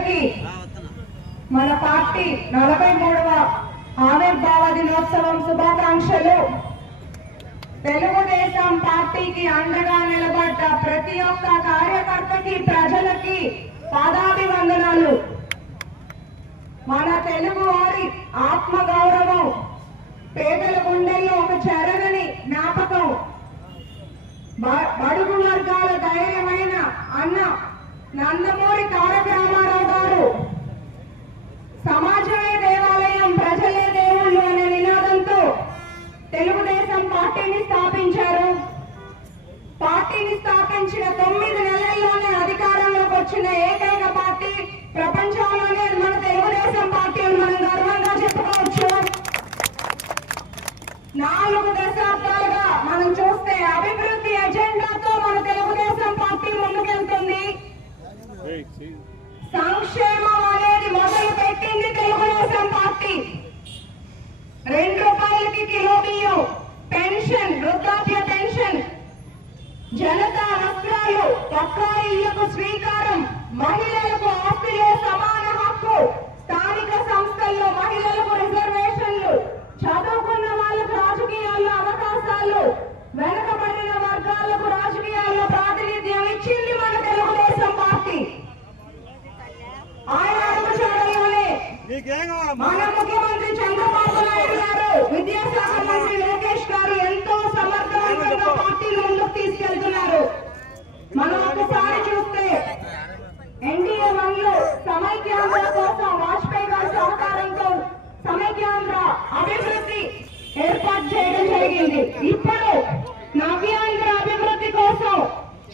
సభ్యులందరికీ మన పార్టీ నలభై మూడవ ఆవిర్భావ దినోత్సవం శుభాకాంక్షలు. తెలుగుదేశం పార్టీకి అండగా నిలబడ్డ ప్రతి ఒక్క కార్యకర్తకి ప్రజలకి పాదాభివందనాలు. మన తెలుగు వారి ఆత్మ గౌరవం పేదల గుండెల్లో ఒక చెరగని జ్ఞాపకం. బడుగు వర్గాల ధైర్యమైన అన్న నందమూరి తారక రామారావు సమాజమే దేవాలయం ప్రజలే దేవుళ్ళు అనే నినాదంతో తెలుగుదేశం పార్టీని స్థాపించారు. పార్టీని స్థాపించిన తొమ్మిది నెలల్లోనే అధికారంలోకి వచ్చిన ఏకైక పార్టీ ప్రపంచంలోనే మన తెలుగుదేశం పార్టీ అని మనం గర్వంగా చెప్పుకోవచ్చు. నాలుగు దశాబ్దాలుగా మనం చూస్తే అభివృద్ధి ఎజెండాతో మన తెలుగుదేశం పార్టీ ముందుకెళ్తుంది. సంక్షేమం తెలుగుదేశం పార్టీ రెండు రూపాయలకి కిలో బియ్యం పెన్షన్ వృద్ధాప్య పెన్షన్. జనతా వస్త్రాలు పక్కా ఇళ్ళకు శ్రీకారం మహిళలకు మన ముఖ్యమంత్రి చంద్రబాబు నాయుడు గారు విద్యాశాఖ మంత్రి లోకేష్ గారు ఎంతో సమర్థవంతంగా పార్టీని ముందుకు తీసుకెళ్తున్నారు. మనం ఒకసారి చూస్తే ఎన్డీఏ వన్లో సమైక్యాంధ్ర కోసం వాజ్పేయి గారి సహకారంతో సమైక్యాంధ్ర అభివృద్ధి ఏర్పాటు చేయడం జరిగింది. ఇప్పుడు నవ్యాంధ్ర అభివృద్ధి కోసం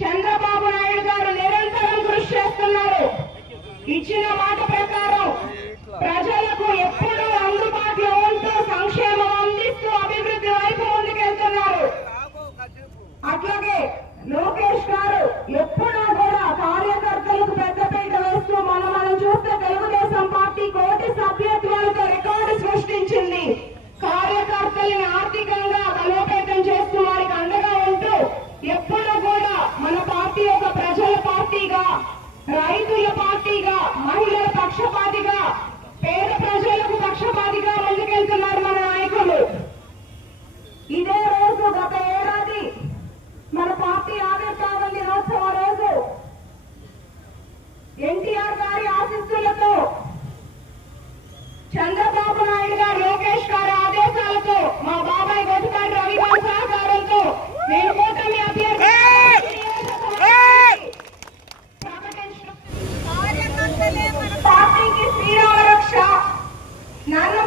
చంద్రబాబు నాయుడు గారు నిరంతరం కృషి చేస్తున్నారు. ఇచ్చిన మాట ప్రకారం ప్రజా రైతుల పార్టీగా మహిళల పక్షపాతిగా పేద ప్రజలకు పక్షపాతిగా ముందుకెళ్తున్నారు మన నాయకులు. ఇదే రోజు గత ఏడాది మన పార్టీ ఆవిర్భావ దినోత్సవ రోజు. ఎన్టీఆర్ గారి ఆశీస్సులతో చంద్ర No.